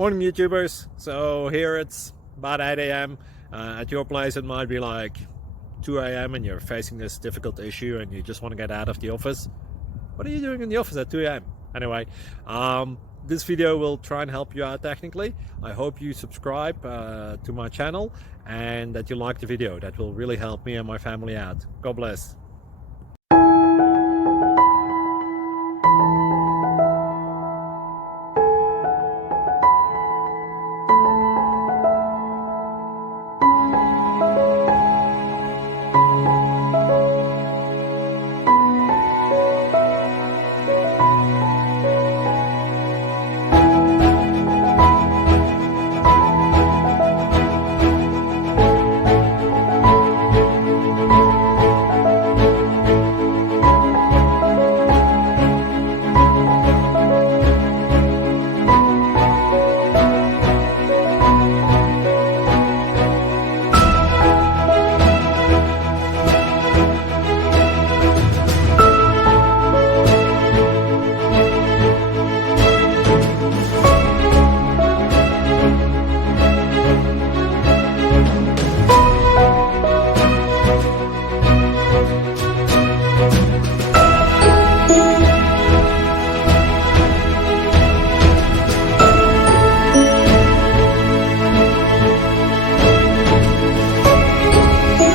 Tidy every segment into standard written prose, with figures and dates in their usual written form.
Morning YouTubers. So here it's about 8 a.m. At your place it might be like 2 a.m. and you're facing this difficult issue and you just want to get out of the office. What are you doing in the office at 2 a.m.? Anyway, this video will try and help you out technically. I hope you subscribe to my channel and that you like the video. That will really help me and my family out. God bless.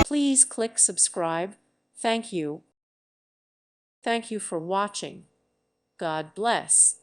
Please click subscribe. Thank you. Thank you for watching. God bless.